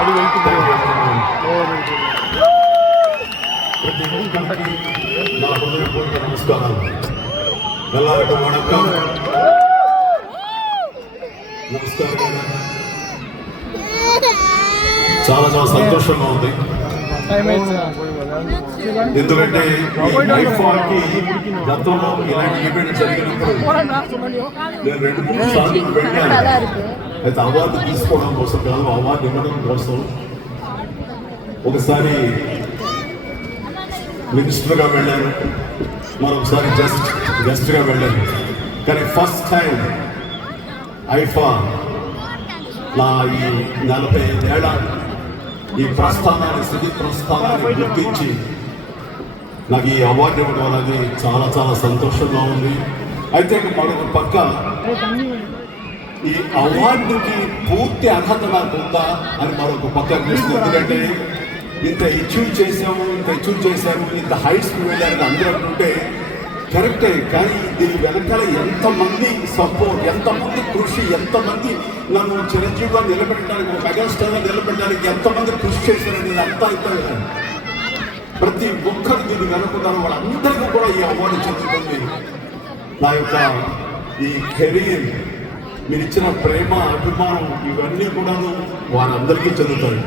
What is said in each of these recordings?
ప్రతి ఒక్కరికి నా హృదయపూర్వక నమస్కారాలు. ಎಲ್ಲರಿಗೂ వణకం. నమస్కారం. చాలా చాలా సంతోషంగా ఉంది, ఎందుకంటే ఐఫాకి గతంలో ఇలాంటి ఈవెంట్ జరిగినప్పుడు నేను 2-3 సార్లు వెళ్ళాను. అయితే అవార్డు తీసుకోవడం కోసం కాదు, అవార్డు ఇవ్వడం కోసం. ఒకసారి మినిస్టర్గా వెళ్ళాను, మరొకసారి గెస్ట్గా వెళ్ళాను. కానీ ఫస్ట్ టైం ఐఫా నా ఈ 45 ఏళ్ల ఈ ప్రస్థానాన్ని, స్థితి ప్రస్థానాన్ని గుర్తించి నాకు ఈ అవార్డు ఇవ్వడం అనేది చాలా చాలా సంతోషంగా ఉంది. అయితే మరొక పక్క ఈ అవార్డుకి పూర్తి అర్హత నాకు ఉందా అని మరొక పక్క అనిపిస్తుంది. ఎందుకంటే ఇంత అచీవ్ చేసాము, ఇంత హైట్స్కి వెళ్ళారని అందరూ అనుకుంటే కరెక్టే. కానీ దీని వెనకాల ఎంతమంది సపోర్ట్, ఎంతమంది కృషి, ఎంతమంది నన్ను చిరంజీవిగా నిలబెట్టడానికి, ఒక మెగాస్టార్గా నిలబెట్టడానికి ఎంతమంది కృషి చేశారనేది అంతా అయితే ప్రతి ఒక్కరు దీన్ని వెనుకున్నారు. వాళ్ళందరికీ కూడా ఈ అవార్డు చెందుతుంది. నా యొక్క ఈ కెరీర్, మీరు ఇచ్చిన ప్రేమ, అభిమానం ఇవన్నీ కూడా వారందరికీ చెందుతాయి.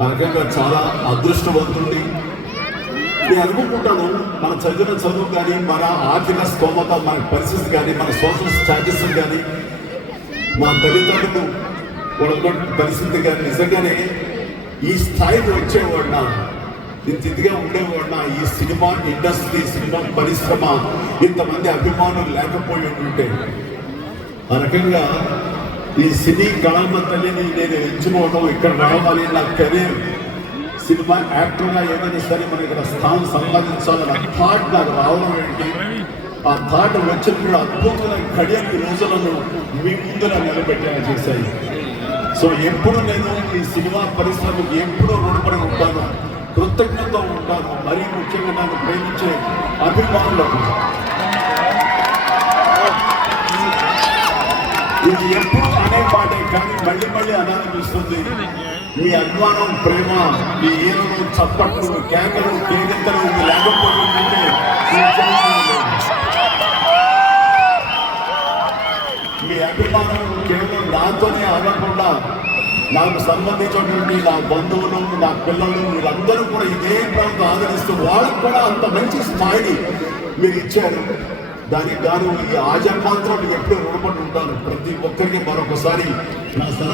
ఆ రకంగా చాలా అదృష్టవంతుడి. నేను అనుకుంటాను, మన చదివిన చదువు కానీ, మన ఆర్థిక స్తోమత, మన పరిస్థితి కానీ, మన సోషల్ స్టాటస్ కానీ, మా తల్లిదండ్రులు వాళ్ళ పరిస్థితి కానీ నిజంగానే ఈ స్థాయికి వచ్చేవాడినా, ఇంతగా ఉండేవాడినా, ఈ సినిమా ఇండస్ట్రీ, సినిమా పరిశ్రమ ఇంతమంది అభిమానులు లేకపోయి ఉంటే. ఆ రకంగా ఈ సినీ కళామ తల్లిని నేను ఎంచుకోవడం, ఇక్కడ రావాలి, నా కెరీర్ సినిమా యాక్టర్గా ఏమైనా సరే మన ఇక్కడ స్థానం సంపాదించాలని థాట్ నాకు రావడం ఏంటి, ఆ థాట్ వచ్చినప్పుడు అద్భుతమైన గడియని రోజులను మీ ముందులా నిలబెట్టేలా చేశాయి. సో ఎప్పుడు నేను ఈ సినిమా పరిశ్రమకు ఎప్పుడూ రుణపడి ఉంటాను, కృతజ్ఞత ఉంటాను. మరీ ముఖ్యంగా నన్ను ప్రేమించే అభిమానులకు ఇది ఎప్పుడు అనే పాటే కానీ మళ్ళీ మళ్ళీ అనాలనిపిస్తుంది. మీ అభిమానం, ప్రేమ, మీ ఈనలు, చప్పట్లు, కేకలు, కేరింతలు లేకపోతుందంటే మీ అభిమానం కేవలం నాతోనే ఆగకుండా నాకు సంబంధించినటువంటి నా బంధువులు, నా పిల్లలు, వీళ్ళందరూ కూడా ఇదే ప్రాంతం ఆదరిస్తూ వాళ్ళకు కూడా అంత మంచి స్థాయిని మీరు ఇచ్చారు. దానికి గాను ఈ ఆజన్మాంత్రం ఎప్పుడూ రుణపడి ఉంటాను. ప్రతి ఒక్కరికి మరొకసారి